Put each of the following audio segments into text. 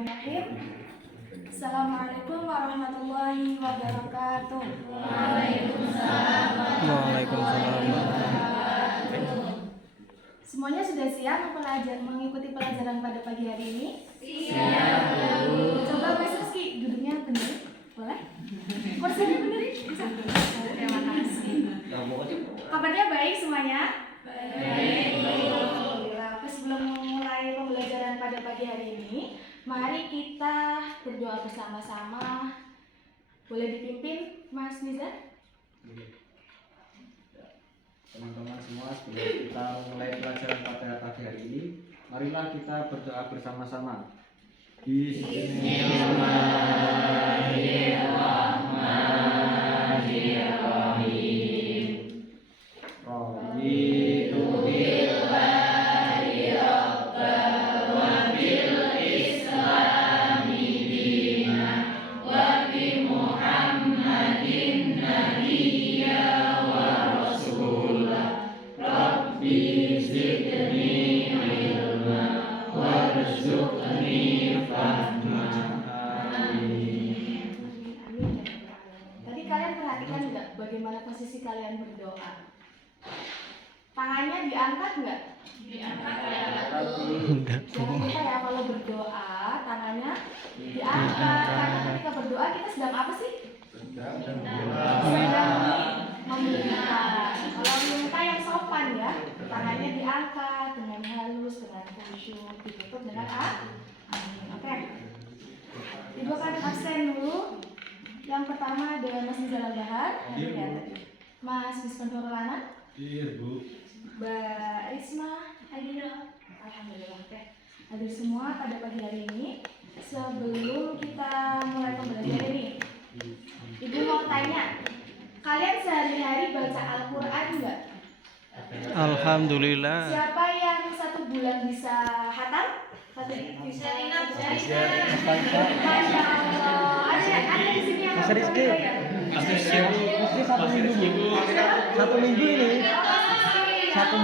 Bismillahirrahmanirrahim. Assalamualaikum warahmatullahi wabarakatuh. Waalaikumsalam. Semuanya sudah siap mengikuti pelajaran pada pagi hari ini? Siap. Coba Mas Rizky duduknya benar, boleh? Kursinya benerin? Bisa? Terima kasih. Kabarnya baik semuanya? Baik. Alhamdulillah. Sebelum memulai pembelajaran pada pagi hari ini, mari kita berdoa bersama-sama. Boleh dipimpin Mas Nizar? Teman-teman semua, sebelum kita mulai pelajaran pada pagi hari ini, marilah kita berdoa bersama-sama. Bismillahirrahmanirrahim. Raditu billahi rabban wa bil islami dinan wa bi Muhammadin nabiyya wa rasulah. Rabbi zidni ilma warzuqni fahma. Amin. Tadi kalian perhatikan nggak bagaimana posisi kalian berdoa? Tangannya diangkat nggak? Diangkat. Jangan lupa ya, kalau berdoa tangannya diangkat. Karena ketika berdoa kita sedang apa sih? Sedang meminta. Kalau meminta yang sopan ya, tangannya diangkat dengan halus, dengan khusyuk, ditutup dengan amin. Oke. Ibu akan absen dulu. Yang pertama ada Mas Nizar Al-Bahar, Mas Bisman Horolana, Mbak Risma, Adina. Alhamdulillah. Oke. Hadir semua pada pagi hari ini. Sebelum kita mulai pembelajaran ini, Ibu mau tanya, kalian sehari-hari baca Al-Quran enggak? Alhamdulillah. Siapa yang 1 bulan bisa hatam? Bisa inap. Masya Allah. Ada di sini yang Mas Rizky. Satu minggu ini. Satu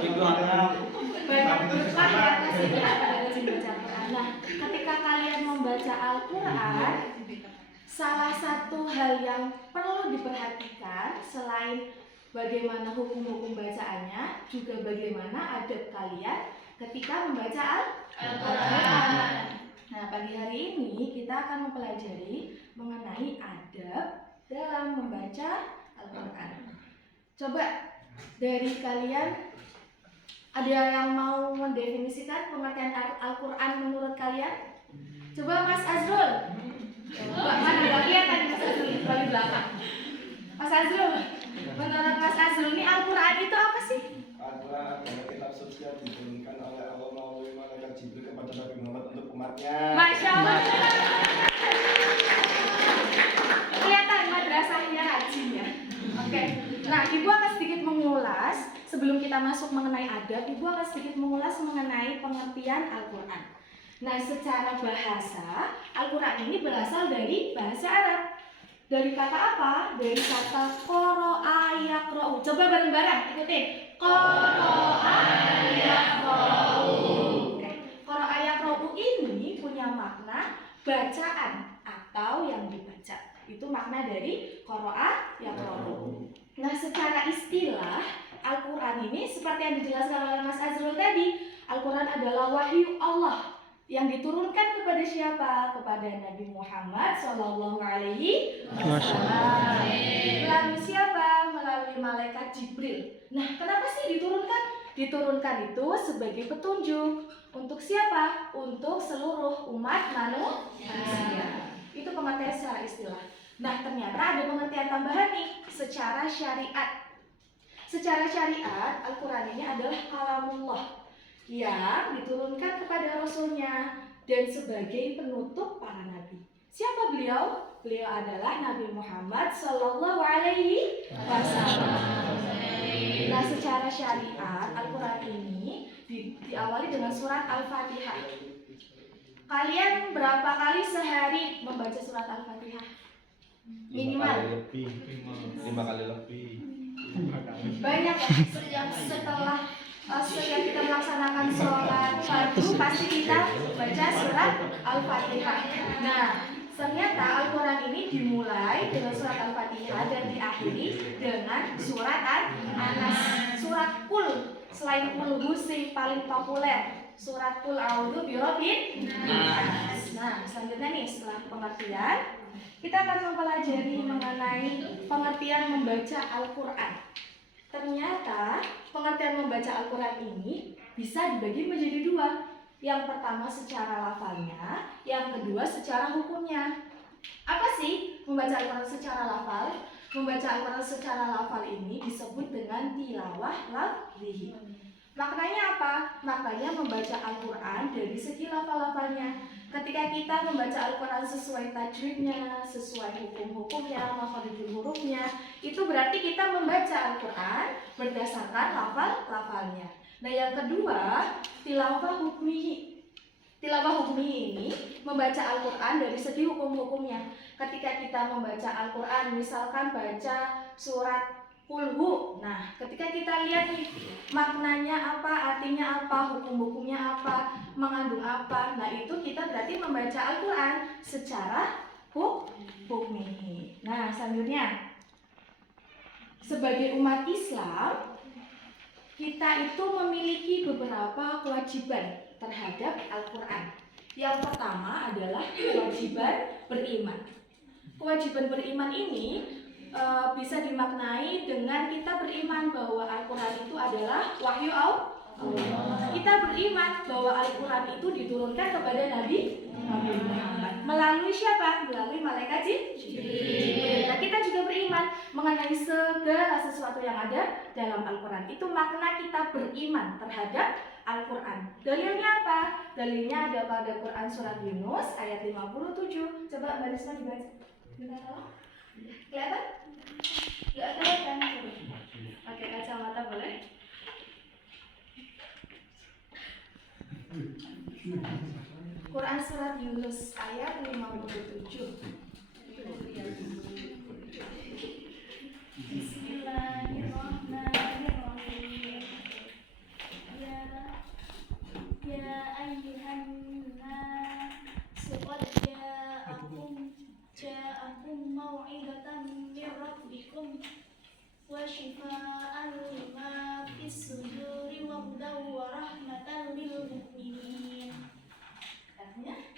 minggu hatam. Banyak berkah ya pastinya pada rajin baca Al-Quran. Nah, ketika kalian membaca Al-Quran, salah satu hal yang perlu diperhatikan selain bagaimana hukum-hukum bacaannya, juga bagaimana adab kalian ketika membaca Al-Quran. Nah, pagi hari ini kita akan mempelajari mengenai adab dalam membaca Al-Quran. Coba dari kalian, ada yang mau mendefinisikan pengertian Al-Quran menurut kalian? Coba Mas Azrul. Coba, mana nggak kelihatan Mas Azrul di belakang. Mas Azrul, menurut Mas Azrul ini Al-Quran itu apa sih? Al-Quran adalah kitab suci yang diturunkan oleh Allah melalui malaikat Jibril kepada Nabi Muhammad untuk umatnya. Masya Allah. Kelihatan madrasahnya rajin ya. Oke. Nah, Ibu akan sedikit mengulas sebelum kita masuk mengenai adab. Ibu akan sedikit mengulas mengenai pengertian Al-Quran. Nah, secara bahasa, Al-Quran ini berasal dari bahasa Arab. Dari kata apa? Dari kata qara'a yaqra'u. Coba bareng-bareng ikutin. Qara'a yaqra'u. Oke. Qara'a yaqra'u ini punya makna bacaan atau yang dibaca. Itu makna dari qara'a yaqra'u. Nah, secara istilah Al-Quran ini seperti yang dijelaskan oleh Mas Azrul tadi, Al-Quran adalah wahyu Allah yang diturunkan kepada siapa? Kepada Nabi Muhammad SAW. Melalui siapa? Melalui malaikat Jibril. Nah, kenapa sih diturunkan? Diturunkan itu sebagai petunjuk. Untuk siapa? Untuk seluruh umat manusia. Itu pengertian secara istilah. Nah, ternyata ada pengertian tambahan nih secara syariat. Secara syariat, Al-Quran ini adalah kalamullah yang diturunkan kepada Rasulnya dan sebagai penutup para nabi. Siapa beliau? Beliau adalah Nabi Muhammad Sallallahu Alaihi Wasallam. Nah, secara syariat, Al-Quran ini diawali dengan surat Al-Fatihah. Kalian berapa kali sehari membaca surat Al-Fatihah? Minimal 5 kali lebih. banyak ya, yang setelah setiap kita melaksanakan sholat fardu pasti kita baca surat Al-Fatihah. Nah, ternyata Al-Quran ini dimulai dengan surat Al-Fatihah dan diakhiri dengan surat An-Nas. Surat Qul, selain Qul Husi paling populer, surat Qul A'udzu Birabbin Nas. Nah, selanjutnya nih setelah pengertian, kita akan mempelajari mengenai pengertian membaca Al-Quran. Ternyata pengertian membaca Al-Quran ini bisa dibagi menjadi dua. Yang pertama secara lafalnya, yang kedua secara hukumnya. Apa sih membaca Al-Quran secara lafal? Membaca Al-Quran secara lafal ini disebut dengan tilawah lafzi. Maknanya apa? Maknanya membaca Al-Quran dari segi lafal-lafalnya. Ketika kita membaca Al-Quran sesuai tajwidnya, sesuai hukum-hukumnya, makharijul hurufnya, itu berarti kita membaca Al-Quran berdasarkan lafal-lafalnya. Nah, yang kedua, tilawah hukmihi. Tilawah hukmihi ini membaca Al-Quran dari segi hukum-hukumnya. Ketika kita membaca Al-Quran, misalkan baca surat Kulhu. Nah, ketika kita lihat nih maknanya apa, artinya apa, hukum-hukumnya apa, mengandung apa, nah itu kita berarti membaca Al-Quran secara hukmihi. Nah, selanjutnya, sebagai umat Islam, kita itu memiliki beberapa kewajiban terhadap Al-Quran. Yang pertama adalah kewajiban beriman. Kewajiban beriman ini bisa dimaknai dengan kita beriman bahwa Al-Quran itu adalah wahyu Allah. Kita beriman bahwa Al-Quran itu diturunkan kepada Nabi Muhammad. Melalui siapa? Melalui malaikat Jibril. Nah, kita juga beriman mengenai segala sesuatu yang ada dalam Al-Quran. Itu makna kita beriman terhadap Al-Quran. Dalilnya apa? Dalilnya ada pada Quran surat Yunus ayat 57. Coba Mbak Risma dibaca. Minta tolong. Kelihatan? Nggak kelihatan. Pakai kacamata boleh? Quran surat Yunus ayat 57. Bismillahirrahmanirrahim. Ya ayyuhan nas qad ja'akum mau'izatan min rabbikum wa shifaa'an lima fis suduri wa hudan wa rahmatan lil mu'minin.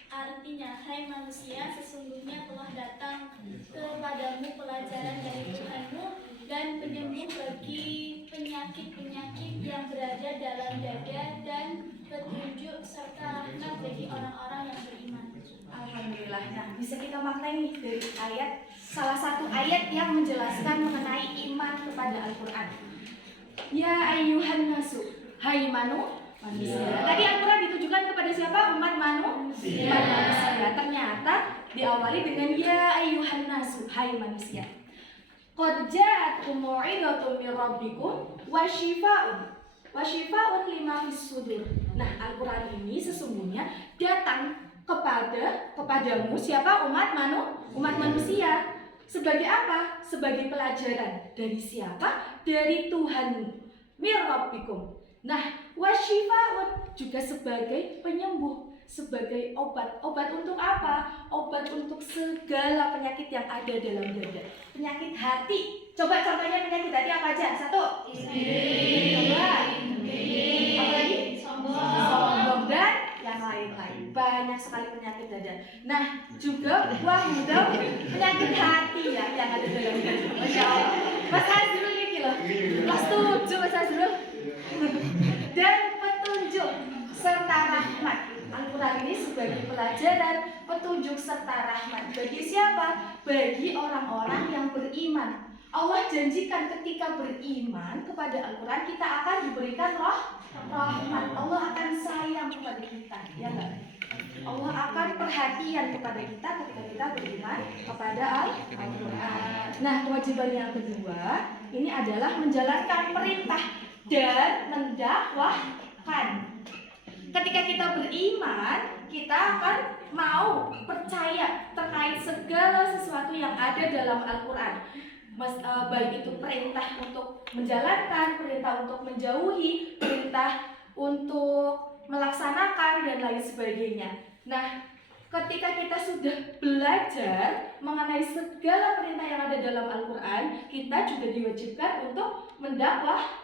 Artinya, hai manusia, sesungguhnya telah datang kepadamu pelajaran dari Tuhanmu dan penyembuh bagi penyakit-penyakit yang berada dalam dada dan petunjuk serta rahmat bagi orang-orang yang beriman. Alhamdulillah. Nah, bisa kita maknai nih dari ayat, salah satu ayat yang menjelaskan mengenai iman kepada Al-Quran. Ya ayyuhan nasu, hai manusia. Tadi Al-Quran ditujukan kepada siapa? Umat manusia. Ternyata diawali dengan ya ayyuhan nasu, hai manusia. Qad ja'atkum mau'izatun min rabbikum wa shifaa'un lima fis sudur. Nah, Al-Quran ini sesungguhnya datang kepadamu siapa? Umat manusia. Sebagai apa? Sebagai pelajaran. Dari siapa? Dari Tuhanmu. Mir rabbikum. Nah, wasyifaun juga sebagai penyembuh, sebagai obat. Obat untuk apa? Obat untuk segala penyakit yang ada dalam dada. Penyakit hati. Coba contohnya penyakit hati apa aja? Satu. Coba. Apa lagi? Sombong dan yang lain-lain. Banyak sekali penyakit dada. Nah, juga wahudau penyakit hati ya yang ada dalam dada. Masya Allah. Mas Azrul ini loh. Kelas 7 Mas Azrul. Dan petunjuk serta rahmat. Al-Quran ini sebagai pelajaran, petunjuk serta rahmat. Bagi siapa? Bagi orang-orang yang beriman. Allah janjikan ketika beriman kepada Al-Quran kita akan diberikan rahmat. Allah akan sayang kepada kita, ya enggak? Allah akan perhatian kepada kita ketika kita beriman kepada Al-Quran. Nah, kewajiban yang kedua ini adalah menjalankan perintah dan mendakwahkan. Ketika kita beriman, kita akan mau percaya terkait segala sesuatu yang ada dalam Al-Quran, baik itu perintah untuk menjalankan, perintah untuk menjauhi, perintah untuk melaksanakan, dan lain sebagainya. Nah, ketika kita sudah belajar mengenai segala perintah yang ada dalam Al-Quran, kita juga diwajibkan untuk mendakwahkan.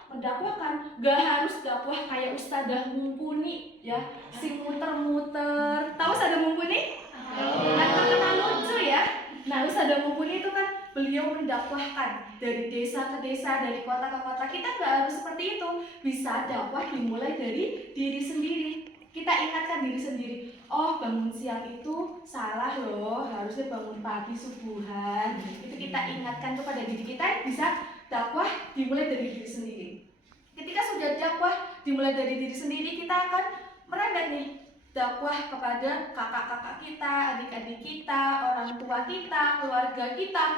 Gak harus dakwah kayak ustadzah mumpuni ya, sing muter-muter. Tahu ustadzah mumpuni? Kan terkenal lucu ya. Nah, ustadzah mumpuni itu kan beliau mendakwahkan dari desa ke desa, dari kota ke kota. Kita gak harus seperti itu. Bisa dakwah dimulai dari diri sendiri. Kita ingatkan diri sendiri, oh bangun siang itu salah loh, harusnya bangun pagi subuhan. Itu kita ingatkan kepada diri kita, bisa dakwah dimulai dari diri sendiri. Ketika sudah dakwah dimulai dari diri sendiri, kita akan merembet nih dakwah kepada kakak-kakak kita, adik-adik kita, orang tua kita,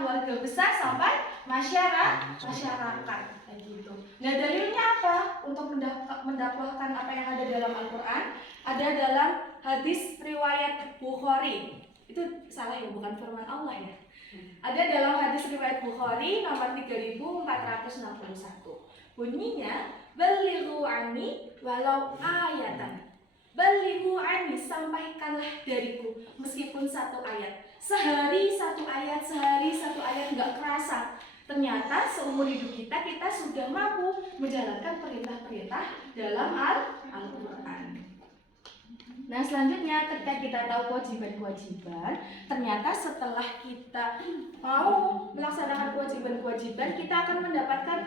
keluarga besar sampai masyarakat kayak gitu. Nah, dalilnya apa untuk mendakwahkan apa yang ada dalam Al-Quran? Ada dalam hadis riwayat Bukhari. Itu salah ya, bukan firman Allah ya. Ada dalam hadis riwayat Bukhari nomor 3461. Bunyinya, "Balighu anni walau ayatan." Balighu anni, sampaikanlah dariku meskipun satu ayat. Sehari satu ayat nggak kerasa. Ternyata seumur hidup kita sudah mampu menjalankan perintah-perintah dalam Al-Quran. Nah, selanjutnya ketika kita tahu kewajiban-kewajiban, ternyata setelah kita mau melaksanakan kewajiban-kewajiban, kita akan mendapatkan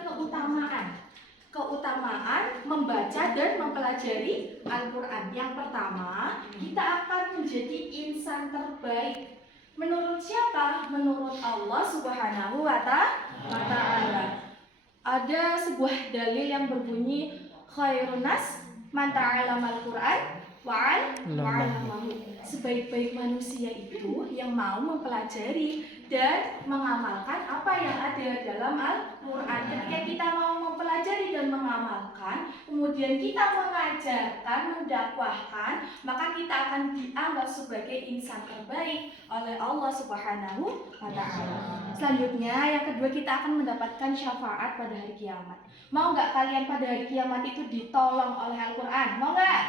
keutamaan membaca dan mempelajari Al-Quran. Yang pertama, kita akan menjadi insan terbaik. Menurut siapa? Menurut Allah Subhanahu wa Ta'ala. Ada sebuah dalil yang berbunyi, khairun nas man ta'allama al-Qur'an wa'allamahu. Sebaik-baik manusia itu yang mau mempelajari dan mengamalkan apa yang ada dalam Al-Quran. Ketika kita mau mempelajari dan mengamalkan, kemudian kita mengajarkan, mendakwahkan, maka kita akan dianggap sebagai insan terbaik oleh Allah Subhanahu wa Ta'ala. Selanjutnya, yang kedua, kita akan mendapatkan syafaat pada hari kiamat. Mau nggak kalian pada hari kiamat itu ditolong oleh Al-Quran? Mau nggak?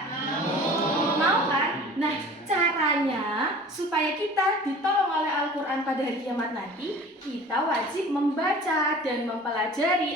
Mau kan? Nah, caranya supaya kita ditolong oleh Al-Quran pada hari kiamat nanti, kita wajib membaca dan mempelajari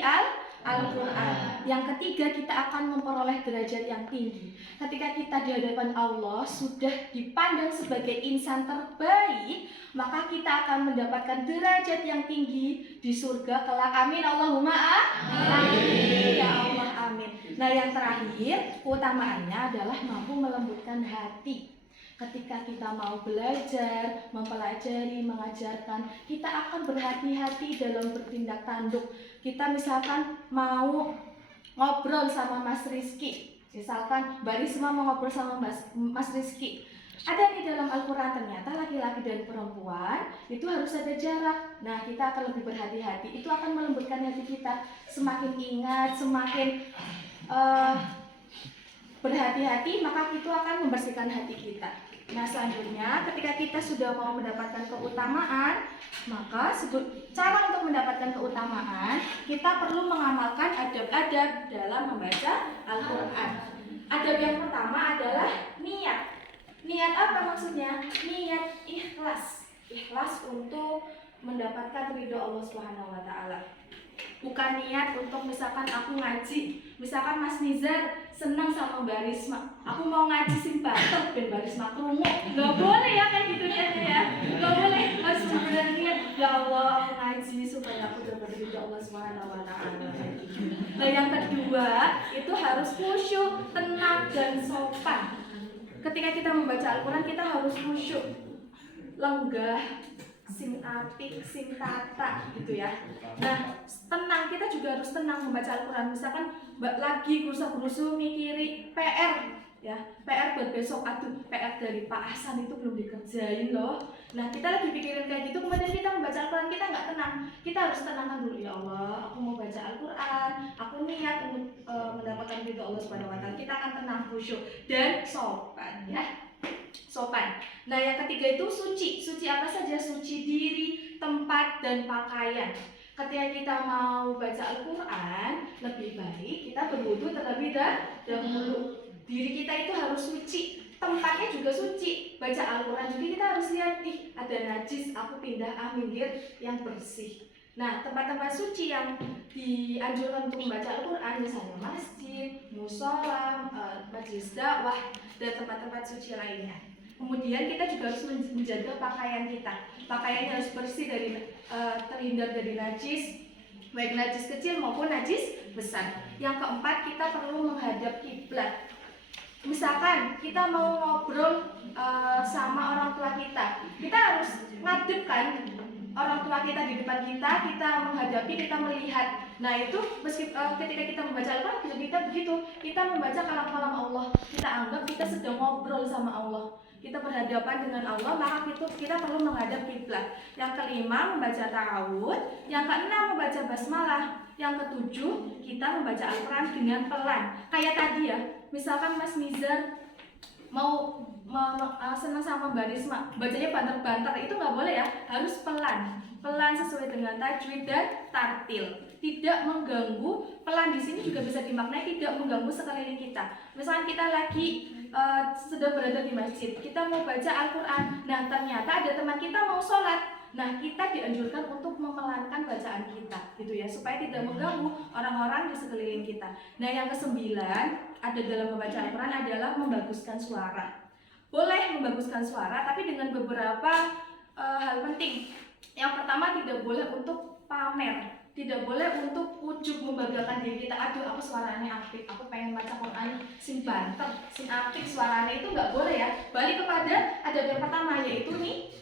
Al-Quran. Yang ketiga, kita akan memperoleh derajat yang tinggi. Ketika kita di hadapan Allah sudah dipandang sebagai insan terbaik, maka kita akan mendapatkan derajat yang tinggi di surga kelak. Amin. Allahumma amin. Ya Allah, amin. Nah, yang terakhir, keutamaannya adalah mampu melembutkan hati. Ketika kita mau belajar, mempelajari, mengajarkan, kita akan berhati-hati dalam bertindak tanduk. Kita misalkan mau ngobrol sama Mas Rizky, misalkan Mbak Risma mau ngobrol sama Mas Rizky. Ada nih dalam Al-Quran, ternyata laki-laki dan perempuan itu harus ada jarak. Nah, kita akan lebih berhati-hati. Itu akan melembutkan hati kita. Semakin ingat, semakin berhati-hati, maka itu akan membersihkan hati kita. Nah, selanjutnya ketika kita sudah mau mendapatkan keutamaan, maka cara untuk mendapatkan keutamaan, kita perlu mengamalkan adab-adab dalam membaca Al-Quran. Adab yang pertama adalah niat. Niat apa maksudnya? Niat ikhlas. Ikhlas untuk mendapatkan ridho Allah Subhanahu wa Ta'ala. Bukan niat untuk misalkan aku ngaji, misalkan Mas Nizar senang sama Mbak Risma, aku mau ngaji sing batok ben Mbak Risma krungu. Gak boleh ya kayak gitu niatnya ya. Gak boleh. Harus benar niat, ya Allah aku ngaji supaya aku dapat ridho Allah Subhanahu wa Ta'ala. Nah, yang kedua itu harus khusyuk, tenang dan sopan. Ketika kita membaca Al-Quran, kita harus khusyuk, lenggah, sing apik, sing tata gitu ya. Nah, tenang, kita juga harus tenang membaca Al-Quran. Misalkan lagi gerusa-gerusu mikiri PR ya, PR buat besok, aduh PR dari Pak Hasan itu belum dikerjain loh. Nah, kita lagi pikirin kayak gitu, kemudian kita membaca Al-Quran, kita nggak tenang. Kita harus tenangkan dulu, ya Allah, aku mau baca Al-Quran, aku niat untuk mendapatkan ridho Allah Subhanahu wa Ta'ala. Kita akan tenang, khusyuk dan sopan ya. sopan. Nah, yang ketiga itu suci. Suci apa saja? Suci diri, tempat, dan pakaian. Ketika kita mau baca Al-Quran, lebih baik kita berwudu terlebih dahulu. Diri kita itu harus suci, tempatnya juga suci. Baca Al-Quran juga kita harus lihat, ih ada najis, aku pindah, minggir yang bersih. Nah, tempat-tempat suci yang dianjurkan untuk membaca Al-Quran misalnya masjid, musola, majelis dakwah, dan tempat-tempat suci lainnya. Kemudian kita juga harus menjaga pakaian kita. Pakaiannya harus bersih terhindar dari najis, baik najis kecil maupun najis besar. Yang keempat, kita perlu menghadap kiblat. Misalkan kita mau ngobrol sama orang tua kita harus ngadepkan orang tua kita di depan kita menghadapi, kita melihat. Nah itu ketika kita membaca Al-Quran kita begitu, kita membaca kalam-kalam Allah, kita anggap kita sedang ngobrol sama Allah, kita berhadapan dengan Allah, maka kita perlu menghadap kiblat. Yang kelima, membaca ta'awud. Yang keenam, membaca basmalah. Yang ketujuh, kita membaca Al-Quran dengan pelan. Kayak tadi ya, misalkan Mas Nizar mau senang sama Mbak Risma, bacanya banter-banter, itu nggak boleh ya, harus pelan sesuai dengan tajwid dan tartil, tidak mengganggu. Pelan di sini juga bisa dimaknai tidak mengganggu sekeliling kita. Misalkan kita lagi sedang berada di masjid, kita mau baca Al-Quran, nah ternyata ada teman kita mau sholat, nah kita dianjurkan untuk memelankan bacaan kita, gitu ya, supaya tidak mengganggu orang-orang di sekeliling kita. Nah yang kesembilan ada dalam membaca Al-Quran adalah membaguskan suara. Boleh membaguskan suara, tapi dengan beberapa hal penting. Yang pertama, tidak boleh untuk pamer, tidak boleh untuk ujub membanggakan diri kita. Aduh, aku suaranya apik, aku pengen baca Quran sing banter, sing apik suaranya, itu nggak boleh ya. Balik kepada adab yang pertama, yaitu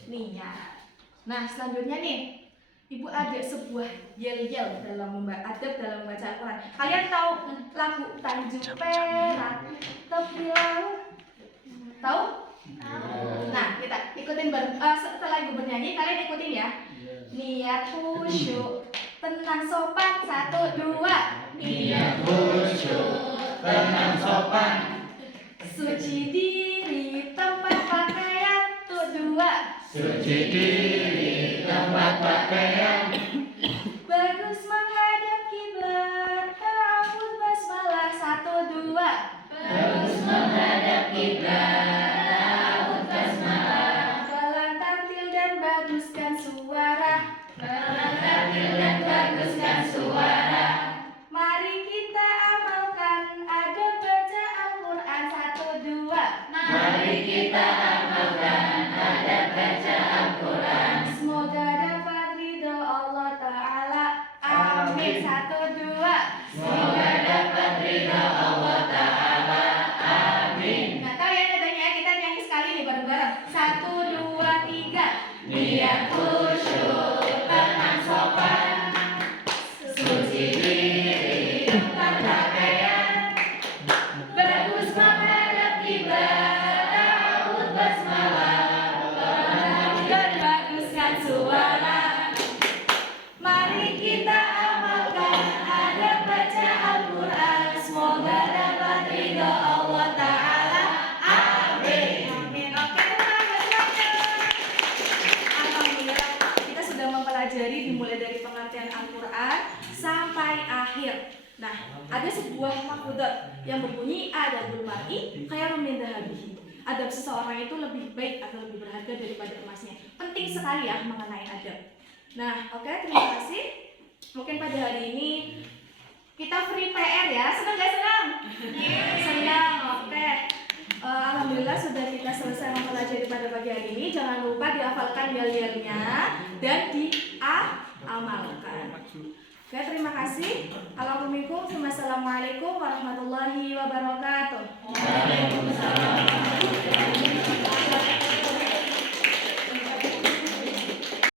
niat. Nah, selanjutnya nih, Ibu ada sebuah yel-yel dalam adab dalam membaca Al-Quran. Kalian tahu lagu Tanjung Perak Tepi Laut? Tahu? Nah, kita ikutin setelah Ibu bernyanyi, kalian ikutin ya. Niat khusyuk, tenang sopan, 1, 2. Niat khusyuk, tenang sopan, Suci diri, tempat pakaian, 2. suci diri, tempat pakaian, Bagus menghadap kiblat, ta'awud basmalah, 1, 2. terus menghadap kiblat, ta'awud basmalah, Pelan tartil dan baguskan suara. pelan tartil dan baguskan suara. Mari kita amalkan adab baca Al-Quran, 1, 2. Mari kita amalkan adab baca Al-Quran. Semoga dapat ridho Allah Ta'ala. Amin, 1, 2. Semoga dapat ridha Allah Ta'ala. Amin. Nah, tahu ya nadanya, kita nyanyi sekali nih bareng-bareng. 1, 2, 3. Niat khusyuk, tenang sopan, suci diri, tempat pakaian, bagus menghadap kiblat, ta'awud basmalah, Dan baguskan suara. mari kita amalkan adab baca Al-Quran. Semoga dapat ridho Allah Ta'ala. Amin. Amin. Oke, alhamdulillah kita sudah mempelajari dimulai dari pengertian Al-Quran sampai akhir. Nah, ada sebuah makhudat yang berbunyi adabul mar'i khairun min dhahabihi. Adab seseorang itu lebih baik atau lebih berharga daripada emasnya. Penting sekali ya mengenai adab. Nah, oke, terima kasih. Mungkin pada hari ini kita free PR ya. Senang gak senang? Senang, oke. Alhamdulillah sudah kita selesai mempelajari pada pagi hari ini. Jangan lupa dihafalkan yel-yelnya dan diamalkan. Oke, terima kasih. Assalamualaikum warahmatullahi wabarakatuh. Waalaikumsalam